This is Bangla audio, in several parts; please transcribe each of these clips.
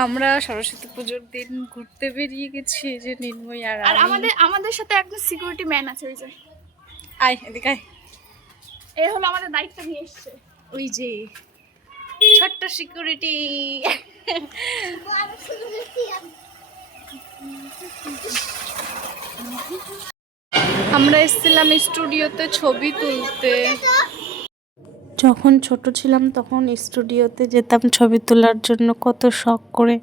আমরা সরস্বতী পুজোর দিন ঘুরতে বেরিয়ে গেছি, এই যে নির্ময় আর আমাদের সাথে একজন সিকিউরিটি ম্যান আছে। ওই যে আয় এদিকে আয়, এই হলো আমাদের দায়িত্ব নিয়ে এসছে। ওই যে ছোট্ট সিকিউরিটি। আমরা এসেছিলাম স্টুডিওতে ছবি তুলতে। যখন ছোট ছিলাম তখন স্টুডিওতে যেতাম ছবি তোলার জন্য, কত শখ করে।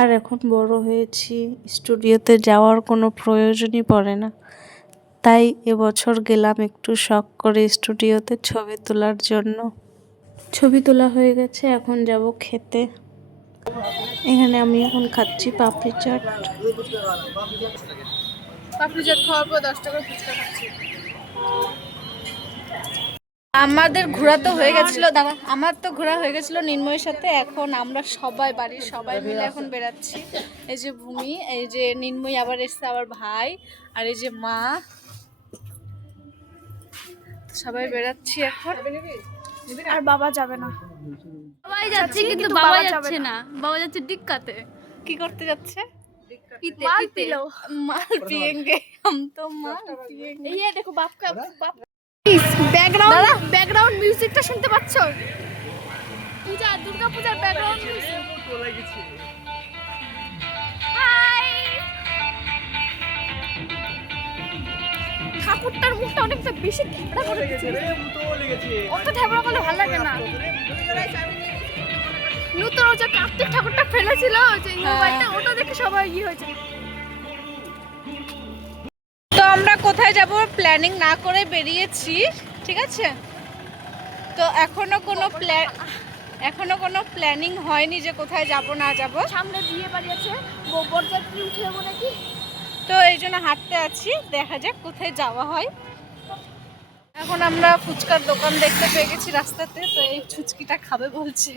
আর এখন বড় হয়েছি, স্টুডিওতে যাওয়ার কোনো প্রয়োজনই পড়ে না। তাই এবছর গেলাম একটু শখ করে স্টুডিওতে ছবি তোলার জন্য। ছবি তোলা হয়ে গেছে, এখন যাব খেতে। এখানে আমি এখন খাচ্ছি পাপড়ি চাট। পাপড়ি চাট খাওয়ার পর 10 টাকা ফুচকা খাচ্ছি। আমাদের ঘোরা তো হয়ে গেছিল, দাদা আমার তো ঘোরা হয়ে গেছিল নির্ময়ের সাথে। এখন আমরা সবাই বাড়ির সবাই মিলে এখন বেরাচ্ছি। এই যে ভূমি, এই যে নির্ময়, আবার এসছে আবার ভাই, আর এই যে মা, সবাই বেরাচ্ছি এখন। আর বাবা যাবে না। সবাই যাচ্ছে কিন্তু বাবা যাচ্ছে না। বাবা যাচ্ছে ডিক্কাতে। কি করতে যাচ্ছে? माल पी लो। माल पियेंगे हम तो, माल पियेंगे। ये देखो बाप का बाप। बैकग्राउंड म्यूजिकটা শুনতে পাচ্ছো? পূজা, দুর্গা পূজার ব্যাকগ্রাউন্ড মিউজিক। হাই। ঠাকুরটার মুখটা অনেকটা বেশি ঠেবড়া করে দিয়েছে। অত ঠেবড়া করলে ভালো লাগে না। নতুন যে কার্তিক ঠাকুরটা ফেলেছিল যে মোবাইলটা, ওটা দেখে সবাই হয়েছে। তো আমরা কোথায় যাব প্ল্যানিং না করে বেরিয়েছি, ঠিক আছে? তো এখনো কোনো প্ল্যানিং হয়নি যে কোথায় যাব না যাব। সামনে বিয়ে বাড়ি আছে, বরযাত্রী উঠে যাবো নাকি। তো এই জন্য হাঁটতে আছি, দেখা যাক কোথায় যাওয়া হয়। এখন আমরা ফুচকার দোকান দেখতে পেয়ে গেছি রাস্তাতে, তো এই ফুচকিটা খাবে বলছে।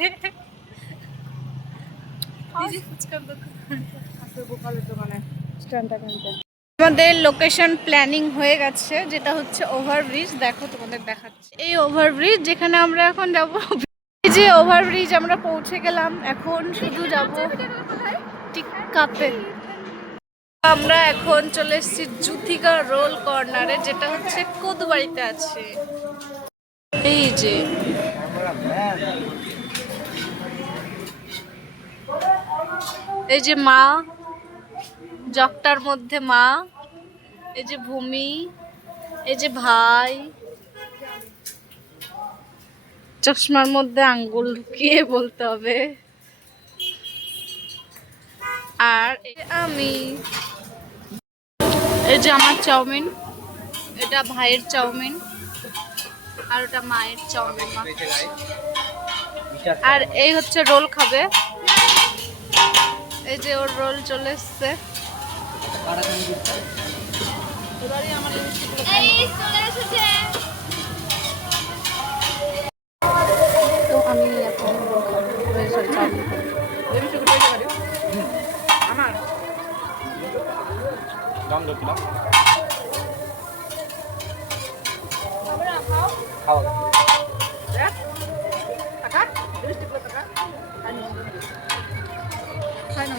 আমাদের লোকেশন প্ল্যানিং হয়ে গেছে, যেটা হচ্ছে ওভারব্রিজ। দেখো তোমাদের দেখাচ্ছি, এই ওভারব্রিজ যেখানে আমরা এখন যাব। এই যে ওভারব্রিজ আমরা পৌঁছে গেলাম, এখন শুধু যাব টিক্কাতে। আমরা এখন চলে এসেছি জুথিকা রোল কর্নারে, যেটা হচ্ছে কোদবাড়িতে আছে। এই যে এই যে মা, জগটার মধ্যে মা, এই যে ভূমি, এই যে ভাই, চশমার মধ্যে আঙ্গুল ঢুকিয়ে বলতে হবে, আর আমি। এই যে আমার চাউমিন, এটা ভাইয়ের চাউমিন, আর ওটা মায়ের চাউমিন। আর এই হচ্ছে রোল খাবে, এই যে ওর রোল চলে এসছে। তো আমি এখন রোল খাবো, চাউমিন আমার দাম দর কিনা খাওয়া টাকা 20 টাকা খাই না।